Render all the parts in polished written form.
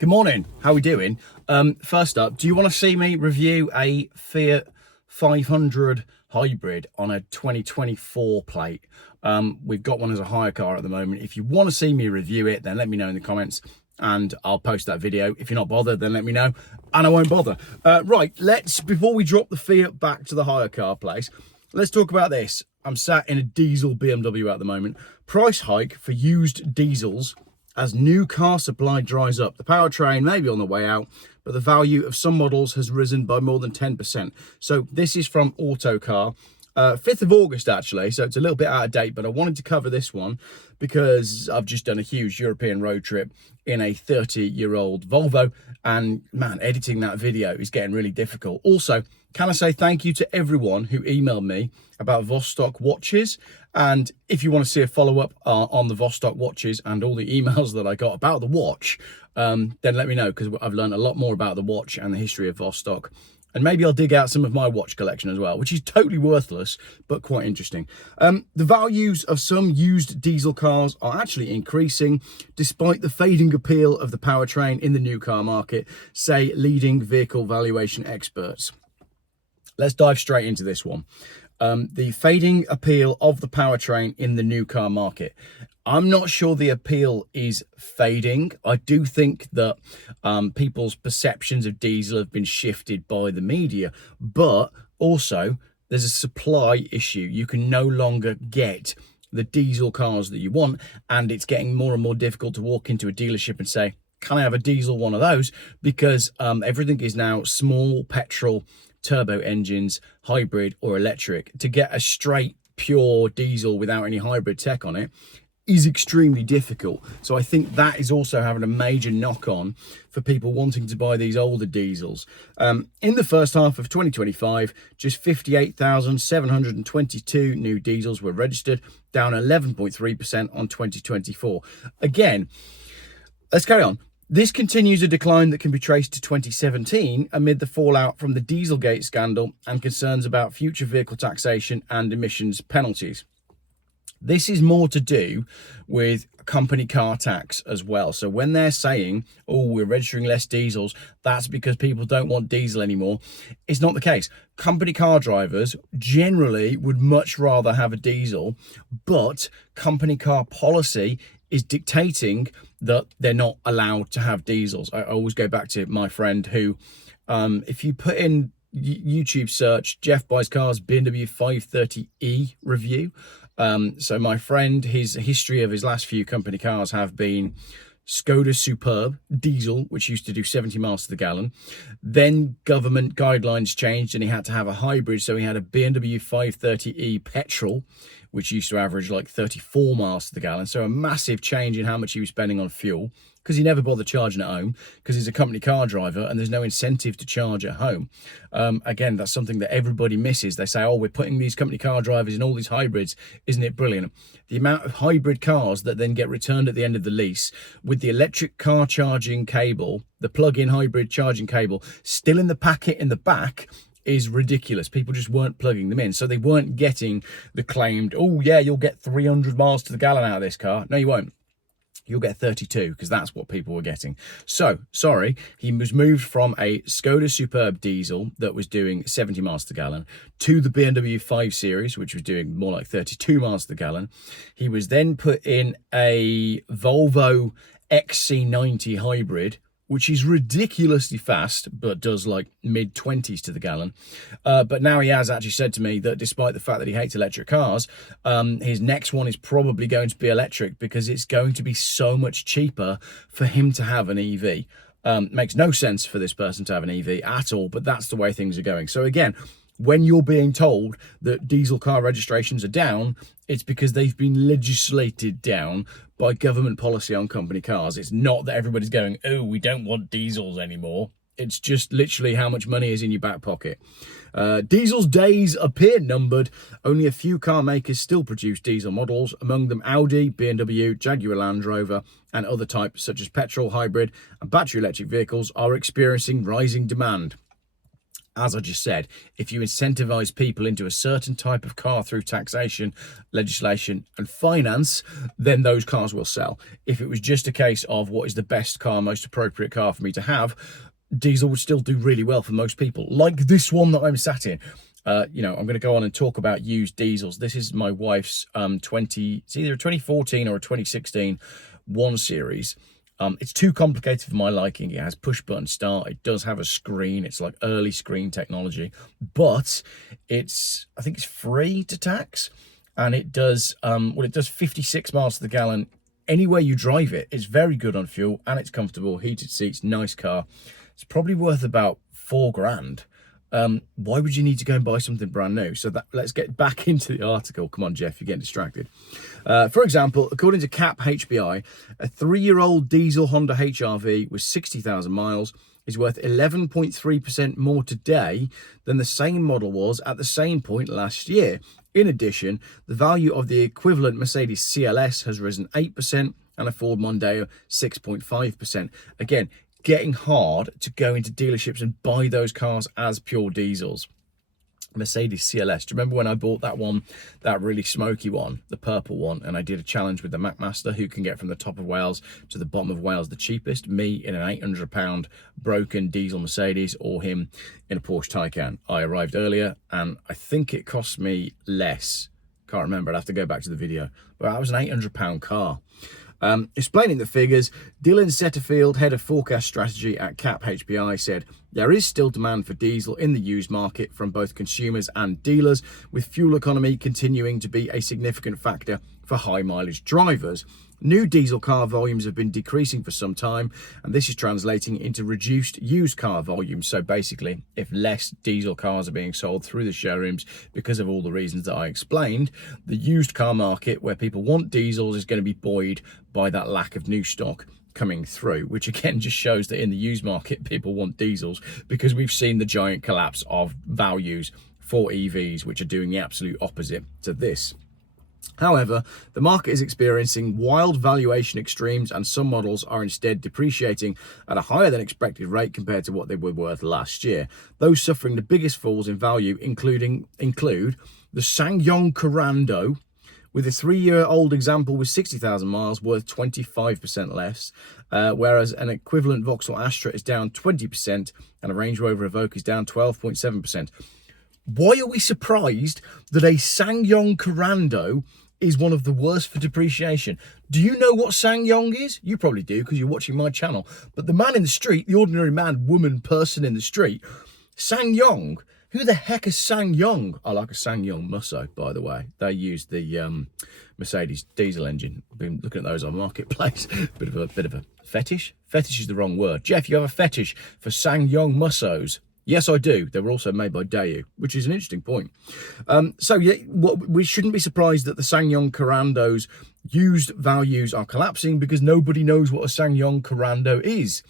Good morning. How are we doing? First up, do you want to see me review a Fiat 500 hybrid on a 2024 plate? We've got one as a hire car at the moment. If you want to see me review it, then let me know in the comments and I'll post that video. If you're not bothered, then let me know and I won't bother. Right, before we drop the Fiat back to the hire car place, let's talk about this. I'm sat in a diesel BMW at the moment. Price hike for used diesels as new car supply dries up. The powertrain may be on the way out, but the value of some models has risen by more than 10%. So this is from Autocar, 5th of August actually, so it's a little bit out of date, but I wanted to cover this one because I've just done a huge European road trip in a 30-year-old Volvo, and man, editing that video is getting really difficult. Also, can I say thank you to everyone who emailed me about Vostok watches? And if you want to see a follow-up on the Vostok watches and all the emails that I got about the watch, then let me know, because I've learned a lot more about the watch and the history of Vostok. And maybe I'll dig out some of my watch collection as well, which is totally worthless, but quite interesting. The values of some used diesel cars are actually increasing, despite the fading appeal of the powertrain in the new car market, say leading vehicle valuation experts. Let's dive straight into this one. The fading appeal of the powertrain in the new car market. I'm not sure the appeal is fading. I do think that people's perceptions of diesel have been shifted by the media, but also there's a supply issue. You can no longer get the diesel cars that you want, and it's getting more and more difficult to walk into a dealership and say, can I have a diesel one of those? Because everything is now small petrol, turbo engines, hybrid or electric. To get a straight pure diesel without any hybrid tech on it is extremely difficult. So I think that is also having a major knock on for people wanting to buy these older diesels. In the first half of 2025, just 58,722 new diesels were registered, down 11.3% on 2024. Again, let's carry on. This continues a decline that can be traced to 2017 amid the fallout from the Dieselgate scandal and concerns about future vehicle taxation and emissions penalties. This is more to do with company car tax as well. So when they're saying, oh, we're registering less diesels, that's because people don't want diesel anymore. It's not the case. Company car drivers generally would much rather have a diesel, but company car policy is dictating that they're not allowed to have diesels. I always go back to my friend who, if you put in YouTube search, Geoff buys cars, BMW 530e review. So my friend, his history of his last few company cars have been Skoda Superb diesel, which used to do 70 miles to the gallon. Then government guidelines changed and he had to have a hybrid. So he had a BMW 530e petrol, which used to average like 34 miles to the gallon. So a massive change in how much he was spending on fuel, because he never bothered charging at home because he's a company car driver and there's no incentive to charge at home. Again, that's something that everybody misses. They say, oh, we're putting these company car drivers in all these hybrids. Isn't it brilliant? The amount of hybrid cars that then get returned at the end of the lease with the electric car charging cable, the plug-in hybrid charging cable, still in the packet in the back, is ridiculous. People just weren't plugging them in, so they weren't getting the claimed, oh yeah, you'll get 300 miles to the gallon out of this car. No, you won't. You'll get 32, because that's what people were getting. So, sorry, he was moved from a Skoda Superb diesel that was doing 70 miles to the gallon to the BMW 5 Series, which was doing more like 32 miles to the gallon. He was then put in a Volvo XC90 hybrid, which is ridiculously fast, but does like mid-20s to the gallon. But now he has actually said to me that despite the fact that he hates electric cars, his next one is probably going to be electric because it's going to be so much cheaper for him to have an EV. Makes no sense for this person to have an EV at all, but that's the way things are going. So again, when you're being told that diesel car registrations are down, it's because they've been legislated down by government policy on company cars. It's not that everybody's going, oh, we don't want diesels anymore. It's just literally how much money is in your back pocket. Diesel's days appear numbered. Only a few car makers still produce diesel models, among them Audi, BMW, Jaguar Land Rover, and other types such as petrol, hybrid, and battery electric vehicles are experiencing rising demand. as I just said, if you incentivize people into a certain type of car through taxation, legislation, and finance, then those cars will sell. If it was just a case of what is the best car, most appropriate car for me to have, diesel would still do really well for most people, like this one that I'm sat in. You know, I'm going to go on and talk about used diesels. This is my wife's it's either a 2014 or a 2016 1 Series. It's too complicated for my liking. It has push button start. It does have a screen. It's like early screen technology, but I think it's free to tax, and it does it does 56 miles to the gallon anywhere you drive it. It's very good on fuel, and it's comfortable, heated seats, nice car. It's probably worth about $4,000. Why would you need to go and buy something brand new? So let's get back into the article. Come on, Geoff, you're getting distracted. For example, according to CAP HBI, a 3-year-old diesel Honda HR-V with 60,000 miles is worth 11.3% more today than the same model was at the same point last year. In addition, the value of the equivalent Mercedes CLS has risen 8% and a Ford Mondeo 6.5%. Again, getting hard to go into dealerships and buy those cars as pure diesels. Mercedes CLS. Do you remember when I bought that one, that really smoky one, the purple one, and I did a challenge with the McMaster, who can get from the top of Wales to the bottom of Wales the cheapest, me in an £800 broken diesel Mercedes or him in a Porsche Taycan. I arrived earlier and I think it cost me less. Can't remember, I'd have to go back to the video, but that was an £800 car. Explaining the figures, Dylan Setterfield, head of forecast strategy at CAP HBI, said there is still demand for diesel in the used market from both consumers and dealers, with fuel economy continuing to be a significant factor for high mileage drivers. New diesel car volumes have been decreasing for some time, and this is translating into reduced used car volumes. So basically, if less diesel cars are being sold through the showrooms because of all the reasons that I explained, the used car market, where people want diesels, is going to be buoyed by that lack of new stock coming through, which again just shows that in the used market, people want diesels, because we've seen the giant collapse of values for EVs, which are doing the absolute opposite to this. However, the market is experiencing wild valuation extremes, and some models are instead depreciating at a higher than expected rate compared to what they were worth last year. Those suffering the biggest falls in value include the SsangYong Corando, with a 3-year-old example with 60,000 miles worth 25% less, whereas an equivalent Vauxhall Astra is down 20% and a Range Rover Evoque is down 12.7%. Why are we surprised that a SsangYong Corando is one of the worst for depreciation? Do you know what SsangYong is? You probably do, because you're watching my channel. But the man in the street, the ordinary man, woman, person in the street, SsangYong, who the heck is SsangYong? I like a SsangYong Musso, by the way. They use the Mercedes diesel engine. I've been looking at those on Marketplace. bit of a fetish. Fetish is the wrong word. Geoff, you have a fetish for SsangYong Mussos? Yes, I do. They were also made by Daewoo, which is an interesting point. So yeah, we shouldn't be surprised that the SsangYong Corando's used values are collapsing, because nobody knows what a SsangYong Corando is,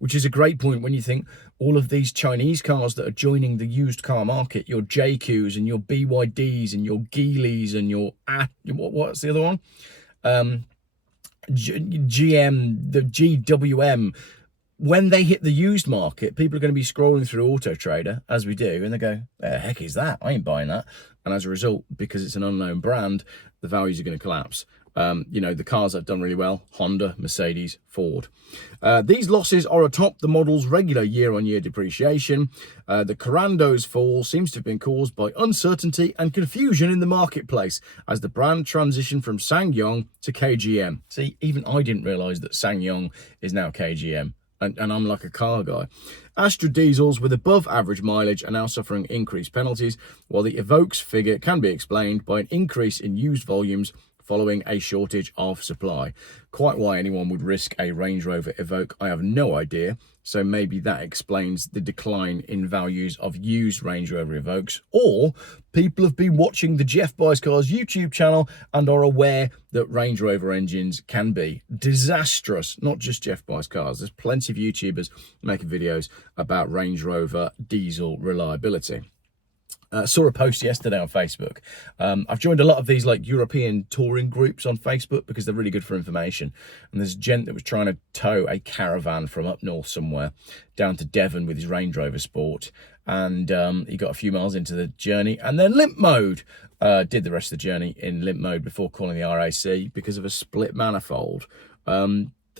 which is a great point when you think all of these Chinese cars that are joining the used car market, your JQs and your BYDs and your Geelys and your, what's the other one? GM, the GWM. When they hit the used market, people are going to be scrolling through Auto Trader, as we do, and they go, the heck is that? I ain't buying that. And as a result, because it's an unknown brand, the values are going to collapse. You know, the cars that have done really well: Honda, Mercedes, Ford. These losses are atop the model's regular year-on-year depreciation. The Corando's fall seems to have been caused by uncertainty and confusion in the marketplace as the brand transitioned from SsangYong to KGM. See, even I didn't realise that SsangYong is now KGM. And I'm like a car guy. Astra diesels with above average mileage are now suffering increased penalties, while the Evoque's figure can be explained by an increase in used volumes following a shortage of supply. Quite why anyone would risk a Range Rover Evoque, I have no idea. So maybe that explains the decline in values of used Range Rover Evoques. Or people have been watching the Geoff Buys Cars YouTube channel and are aware that Range Rover engines can be disastrous. Not just Geoff Buys Cars. There's plenty of YouTubers making videos about Range Rover diesel reliability. Saw a post yesterday on Facebook. I've joined a lot of these like European touring groups on Facebook because they're really good for information. And there's a gent that was trying to tow a caravan from up north somewhere down to Devon with his Range Rover Sport. And he got a few miles into the journey and then limp mode. Did the rest of the journey in limp mode before calling the RAC because of a split manifold.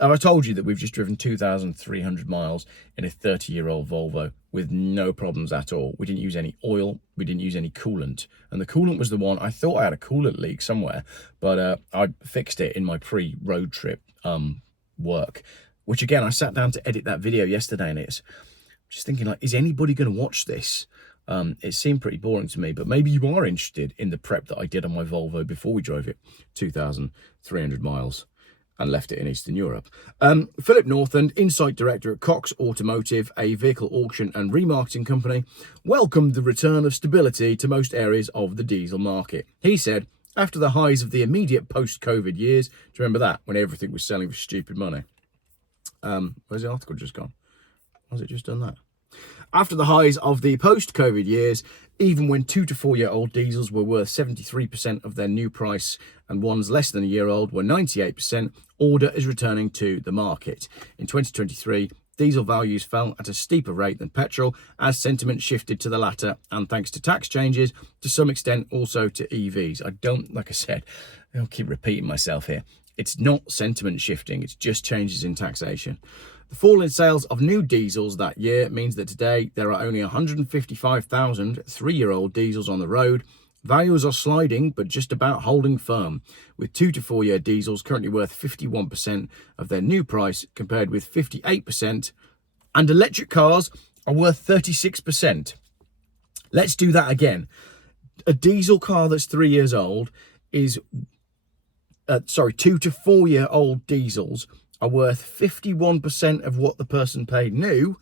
Have I told you that we've just driven 2,300 miles in a 30-year-old Volvo with no problems at all? We didn't use any oil. We didn't use any coolant. And the coolant was the one, I thought I had a coolant leak somewhere, but I fixed it in my pre-road trip work, which again, I sat down to edit that video yesterday and it's just thinking like, is anybody going to watch this? It seemed pretty boring to me, but maybe you are interested in the prep that I did on my Volvo before we drove it 2,300 miles. And left it in Eastern Europe. Philip Northand, Insight Director at Cox Automotive, a vehicle auction and remarketing company, welcomed the return of stability to most areas of the diesel market. He said, after the highs of the immediate post-COVID years, do you remember that, when everything was selling for stupid money? Where's the article just gone? Has it just done that? After the highs of the post-COVID years, even when 2 to 4 year old diesels were worth 73% of their new price and ones less than a year old were 98%, order is returning to the market. In 2023, diesel values fell at a steeper rate than petrol as sentiment shifted to the latter, and thanks to tax changes, to some extent also to EVs. Like I said, I'll keep repeating myself here. It's not sentiment shifting, it's just changes in taxation. The fall in sales of new diesels that year means that today there are only 155,000 3-year-old diesels on the road. Values are sliding, but just about holding firm, with 2 to 4 year diesels currently worth 51% of their new price compared with 58%, and electric cars are worth 36%. Let's do that again. A diesel car that's 3 years old is, 2 to 4 year old diesels are worth 51% of what the person paid new,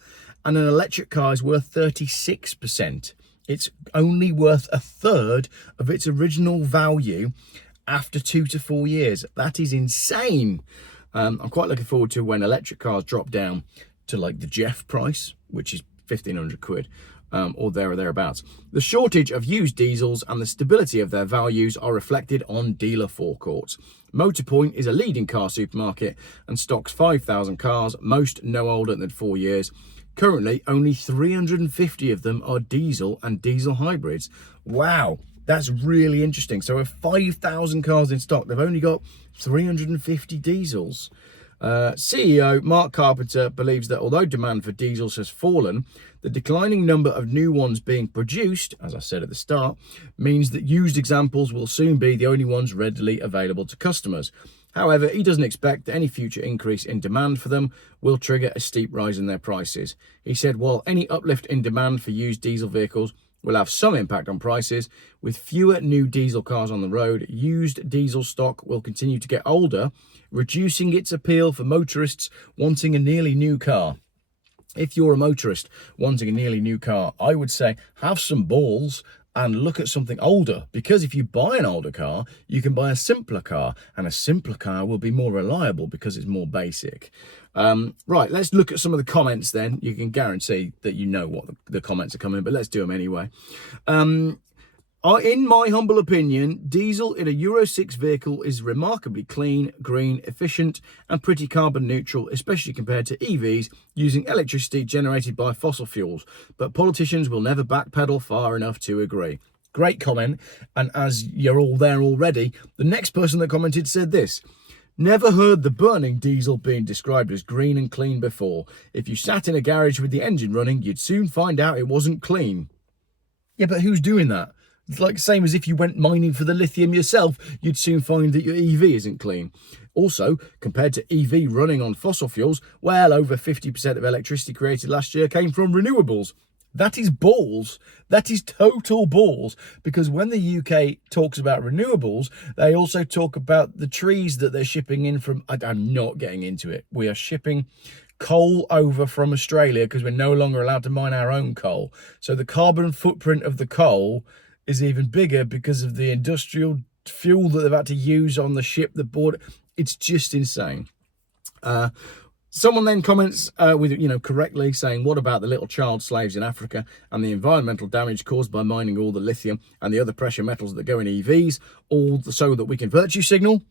and an electric car is worth 36%. It's only worth a third of its original value after 2 to 4 years. That is insane. I'm quite looking forward to when electric cars drop down to like the Geoff price, which is 1,500 quid. Or there or thereabouts. The shortage of used diesels and the stability of their values are reflected on dealer forecourts. Motorpoint is a leading car supermarket and stocks 5,000 cars, most no older than 4 years. Currently, only 350 of them are diesel and diesel hybrids. Wow, that's really interesting. So with 5,000 cars in stock, they've only got 350 diesels. CEO Mark Carpenter believes that although demand for diesels has fallen, the declining number of new ones being produced, as I said at the start, means that used examples will soon be the only ones readily available to customers. However, he doesn't expect that any future increase in demand for them will trigger a steep rise in their prices. He said while any uplift in demand for used diesel vehicles will have some impact on prices, with fewer new diesel cars on the road, used diesel stock will continue to get older, reducing its appeal for motorists wanting a nearly new car. If you're a motorist wanting a nearly new car, I would say have some balls and look at something older, because if you buy an older car, you can buy a simpler car, and a simpler car will be more reliable because it's more basic. Right, let's look at some of the comments then. You can guarantee that you know what the comments are coming, but let's do them anyway. In my humble opinion, diesel in a Euro 6 vehicle is remarkably clean, green, efficient, and pretty carbon neutral, especially compared to EVs using electricity generated by fossil fuels. But politicians will never backpedal far enough to agree. Great comment. And as you're all there already, the next person that commented said this: never heard the burning diesel being described as green and clean before. If you sat in a garage with the engine running, you'd soon find out it wasn't clean. Yeah, but who's doing that? It's like the same as if you went mining for the lithium yourself, you'd soon find that your EV isn't clean. Also, compared to EV running on fossil fuels, well over 50% of electricity created last year came from renewables. That is balls. That is total balls. Because when the UK talks about renewables, they also talk about the trees that they're shipping in from... I'm not getting into it. We are shipping coal over from Australia because we're no longer allowed to mine our own coal. So the carbon footprint of the coal is even bigger because of the industrial fuel that they've had to use on the ship that bought it. It's just insane. Someone then comments with, correctly saying, what about the little child slaves in Africa and the environmental damage caused by mining all the lithium and the other precious metals that go in EVs, all so that we can virtue signal?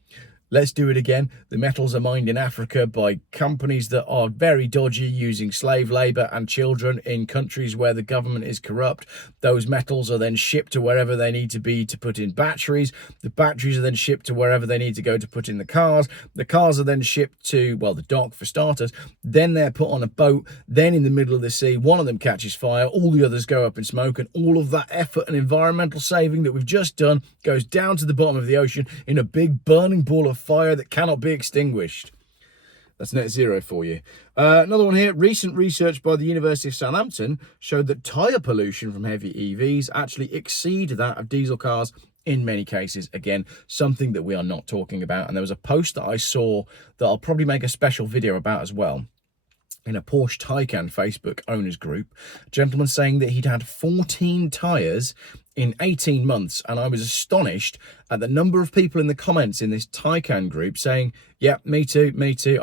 Let's do it again. The metals are mined in Africa by companies that are very dodgy, using slave labour and children in countries where the government is corrupt. Those metals are then shipped to wherever they need to be to put in batteries. The batteries are then shipped to wherever they need to go to put in the cars. The cars are then shipped to, well, the dock for starters. Then they're put on a boat. Then in the middle of the sea, one of them catches fire. All the others go up in smoke. And all of that effort and environmental saving that we've just done goes down to the bottom of the ocean in a big burning ball of fire that cannot be extinguished. That's net zero for you. Another one here. Recent research by the University of Southampton showed that tyre pollution from heavy EVs actually exceed that of diesel cars in many cases. Again, something that we are not talking about. And there was a post that I saw that I'll probably make a special video about as well, in a Porsche Taycan Facebook owners group. A gentleman saying that he'd had 14 tyres in 18 months. And I was astonished at the number of people in the comments in this Taycan group saying, yeah, me too,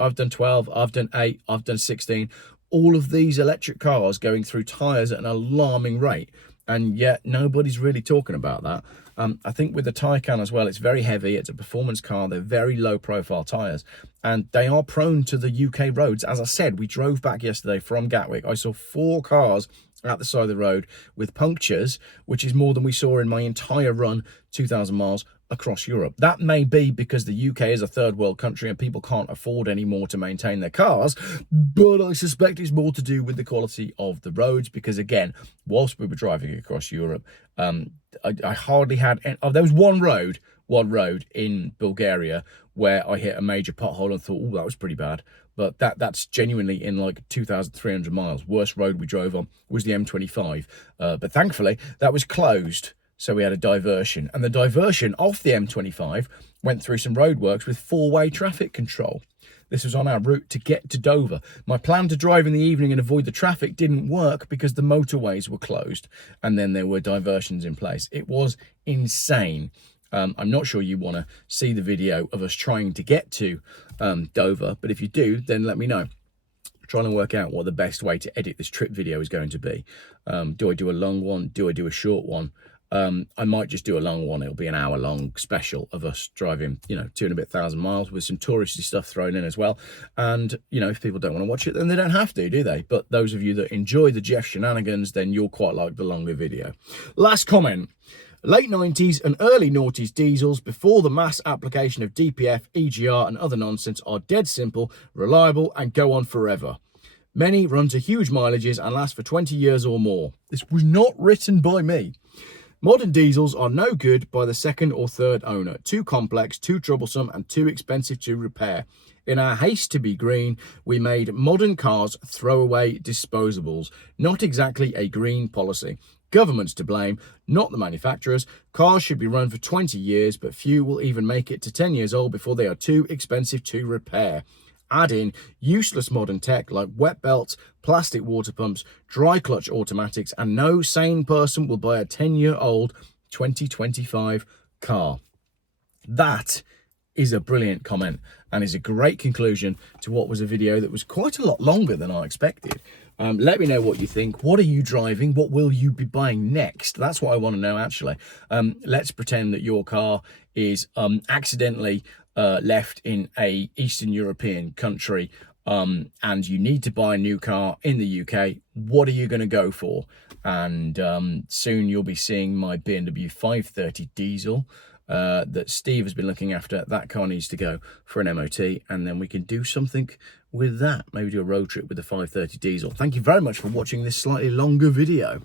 I've done 12, I've done 8, I've done 16. All of these electric cars going through tyres at an alarming rate. And yet nobody's really talking about that. I think with the Taycan as well, it's very heavy. It's a performance car. They're very low profile tyres and they are prone to the UK roads. As I said, we drove back yesterday from Gatwick. I saw 4 cars at the side of the road with punctures, which is more than we saw in my entire run, 2,000 miles across Europe. That may be because the UK is a third world country and people can't afford anymore to maintain their cars, but I suspect it's more to do with the quality of the roads, because again, whilst we were driving across Europe, I hardly had any, there was one road in Bulgaria where I hit a major pothole and thought, oh, that was pretty bad. But that's genuinely in like 2,300 miles. Worst road we drove on was the M25. But thankfully, that was closed. So we had a diversion. And the diversion off the M25 went through some roadworks with 4-way traffic control. This was on our route to get to Dover. My plan to drive in the evening and avoid the traffic didn't work because the motorways were closed. And then there were diversions in place. It was insane. I'm not sure you want to see the video of us trying to get to Dover, but if you do, then let me know. I'm trying to work out what the best way to edit this trip video is going to be. Do I do a long one? Do I do a short one? I might just do a long one. It'll be an hour-long special of us driving, 2,500 miles with some touristy stuff thrown in as well. And, if people don't want to watch it, then they don't have to, do they? But those of you that enjoy the Geoff shenanigans, then you'll quite like the longer video. Last comment. Late 90s and early noughties diesels before the mass application of DPF, EGR and other nonsense are dead simple, reliable and go on forever. Many run to huge mileages and last for 20 years or more. This was not written by me. Modern diesels are no good by the second or third owner. Too complex, too troublesome and too expensive to repair. In our haste to be green, we made modern cars throwaway disposables. Not exactly a green policy. Government's to blame, not the manufacturers. Cars should be run for 20 years, but few will even make it to 10 years old before they are too expensive to repair. Add in useless modern tech like wet belts, plastic water pumps, dry clutch automatics, and no sane person will buy a 10-year-old 2025 car. That is a brilliant comment and is a great conclusion to what was a video that was quite a lot longer than I expected. Let me know what you think. What are you driving? What will you be buying next? That's what I want to know, actually. Let's pretend that your car is accidentally left in a Eastern European country and you need to buy a new car in the UK. What are you going to go for? And soon you'll be seeing my BMW 530 diesel that Steve has been looking after. That car needs to go for an MOT, and then we can do something with that. Maybe do a road trip with the 530 diesel. Thank you very much for watching this slightly longer video.